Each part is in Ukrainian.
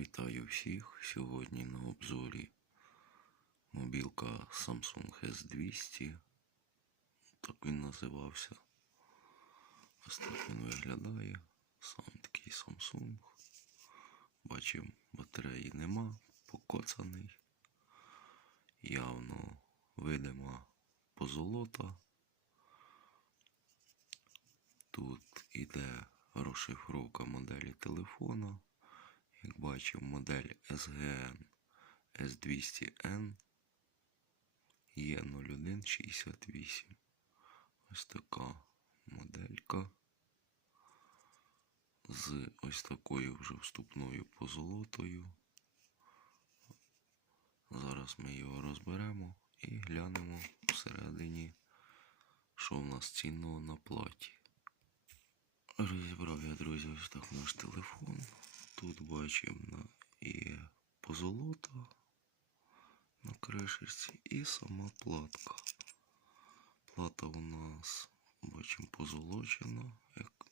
Вітаю всіх. Сьогодні на обзорі мобілка Samsung S200. Так він називався. Ось так він виглядає. Сам такий Samsung. Бачимо, батареї нема, покоцаний. Явно видима позолота. Тут іде розшифровка моделі телефона. Як бачимо, модель SGN S200N є 0168. Ось така моделька. З ось такою вже вступною позолотою. Зараз ми його розберемо і глянемо всередині, що в нас цінного на платі. Розібрав я, друзі, ось так наш телефон. Тут бачимо на і позолота на кришечці і сама платка. Плата у нас, бачимо, позолочена. Як...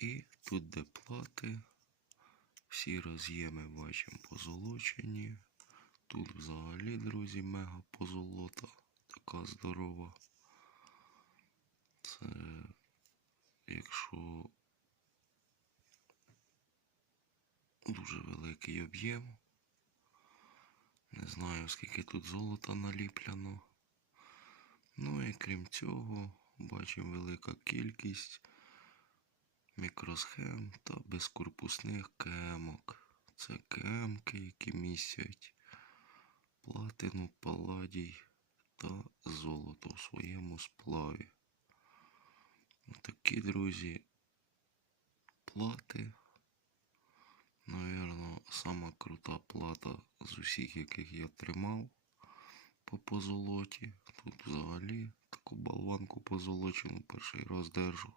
І тут, де плати, всі роз'єми бачимо позолочені. Тут взагалі, друзі, мега позолота, така здорова. Це якщо дуже великий об'єм. Не знаю, скільки тут золота наліплено. Ну і крім цього, бачимо велика кількість мікросхем та безкорпусних кемок. Це кемки, які містять платину, паладій та золото в своєму сплаві. Такі, друзі, плати. Навірно, сама крута плата з усіх, яких я тримав по позолоті. Тут взагалі таку болванку позолочену перший раз держу.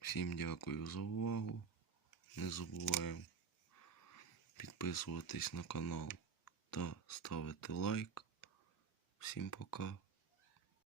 Всім дякую за увагу. Не забуваємо підписуватись на канал та ставити лайк. Всім пока.